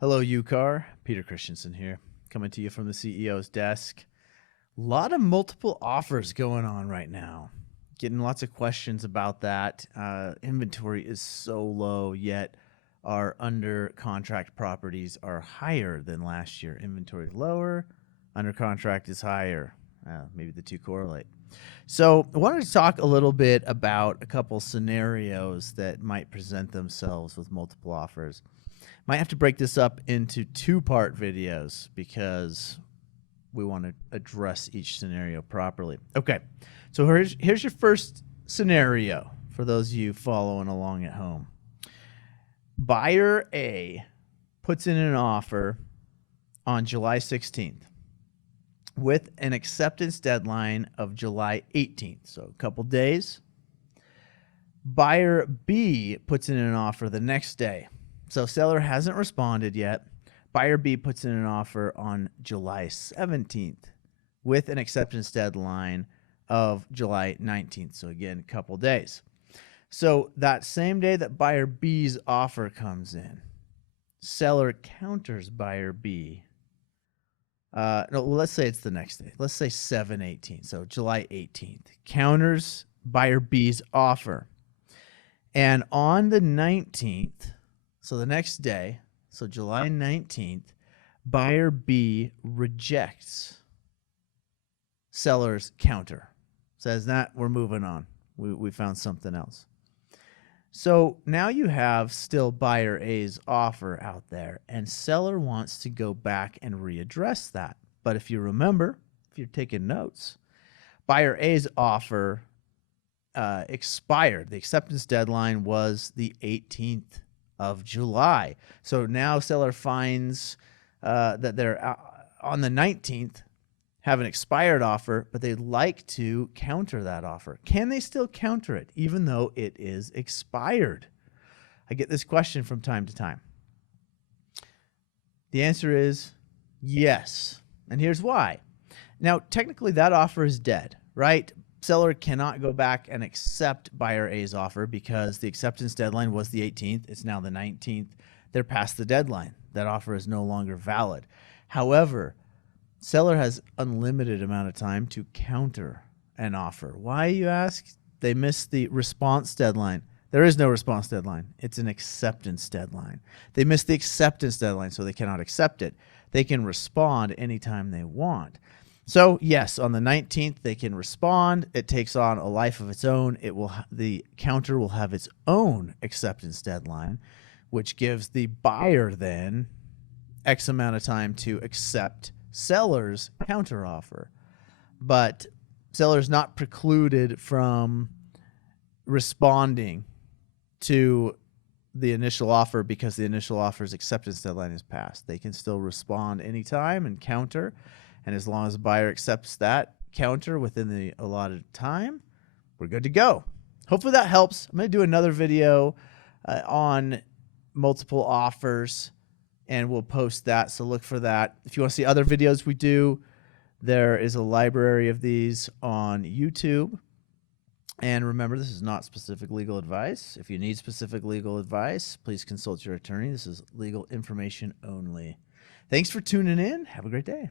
Hello, UCAR. Peter Christensen here, coming to you from the CEO's desk. A lot of multiple offers going on right now. Getting lots of questions about that. Inventory is so low, yet our under contract properties are higher than last year. Inventory is lower, under contract is higher. Maybe the two correlate. So I wanted to talk a little bit about a couple scenarios that might present themselves with multiple offers. Might have to break this up into two-part videos because we want to address each scenario properly. Okay, so here's your first scenario for those of you following along at home. Buyer A puts in an offer on July 16th with an acceptance deadline of July 18th, so a couple days. Buyer B puts in an offer the next day. So seller hasn't responded yet. Buyer B puts in an offer on July 17th with an acceptance deadline of July 19th. So again, a couple days. So that same day that buyer B's offer comes in, seller counters buyer B. No, let's say it's the next day. Let's say 7/18. So July 18th counters buyer B's offer. And on the 19th, so the next day, so July 19th, buyer B rejects seller's counter. Says that we're moving on. We found something else. So now you have still buyer A's offer out there, and seller wants to go back and readdress that. But if you remember, if you're taking notes, buyer A's offer expired. The acceptance deadline was the 18th of July. So now seller finds that they're on the 19th have an expired offer, but they'd like to counter that offer. Can they still counter it even though it is expired? I get this question from time to time. The answer is yes. And here's why. Now, technically that offer is dead, right? Seller cannot go back and accept buyer A's offer because the acceptance deadline was the 18th. It's now the 19th. They're past the deadline. That offer is no longer valid. However, seller has unlimited amount of time to counter an offer. Why, you ask? They missed the response deadline. There is no response deadline. It's an acceptance deadline. They missed the acceptance deadline, so they cannot accept it. They can respond anytime they want. So yes, on the 19th, they can respond. It takes on a life of its own. The counter will have its own acceptance deadline, which gives the buyer then X amount of time to accept seller's counteroffer. But seller's not precluded from responding to the initial offer because the initial offer's acceptance deadline is passed. They can still respond anytime and counter. And as long as the buyer accepts that counter within the allotted time, we're good to go. Hopefully that helps. I'm going to do another video on multiple offers, and we'll post that. So look for that. If you want to see other videos we do, there is a library of these on YouTube. And remember, this is not specific legal advice. If you need specific legal advice, please consult your attorney. This is legal information only. Thanks for tuning in. Have a great day.